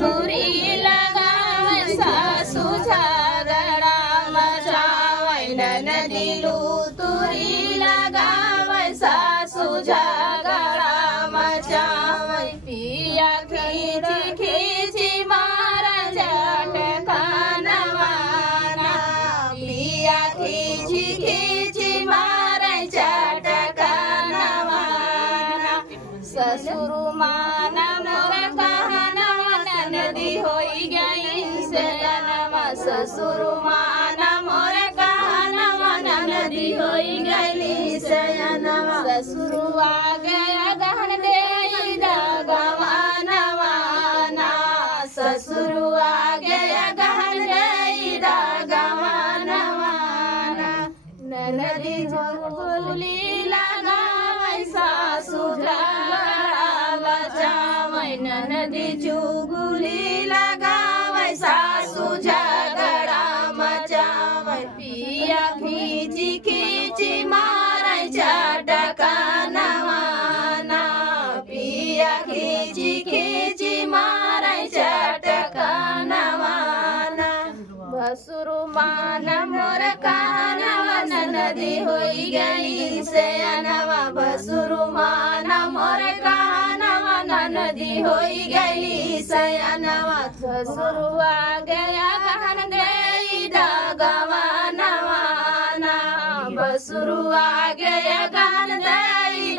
तुरी लगावै सासू झगडा मचावै ननदिलु तुरी लगावै सासू झगडा मचावै पिया खिची खिची मारा झटका नवाना पिया खिची खिची मारा झटका नवाना ससुर माना मोर कहनवा ननदी होई गई से जनवा ससुर माना मोर कहनवा ननदी होई गई से जनवा ससुर आ गया गहन दे दगवाना वाना ससुर आ गया गहन दे दगवाना वाना ननदी झोली लगावै सासू ननदी चुगली लगावै सासू झगड़ा मचावै पिया खींची खींची मारै झटका नवाना पिया खींची खींची मारै झटका नवाना भसुर मान मोर कानवा ननदी होई गई से अनवा भसुर मान मोर नदी होई गई सयनवा ससुर आ गया गहन दे दगवाना वाना भसुर आ गया गहन दे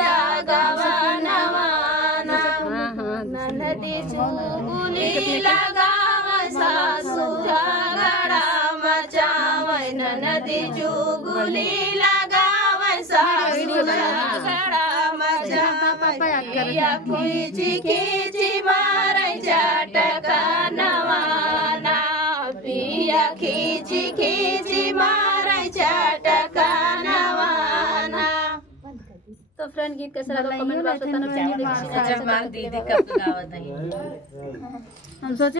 दगवाना वाना ननदी चुगली लगावै सासू झगड़ा मचावै ननदी चुगली लगावै सासू झगड़ा पिया खींची खींची मारै झटका नवाना पिया खींची खींची मारै झटका नवाना। तो फ्रेंड गीत कैसा लगा कमेंट बॉक्स में बताना। दीदी कब गावत है हम सोचे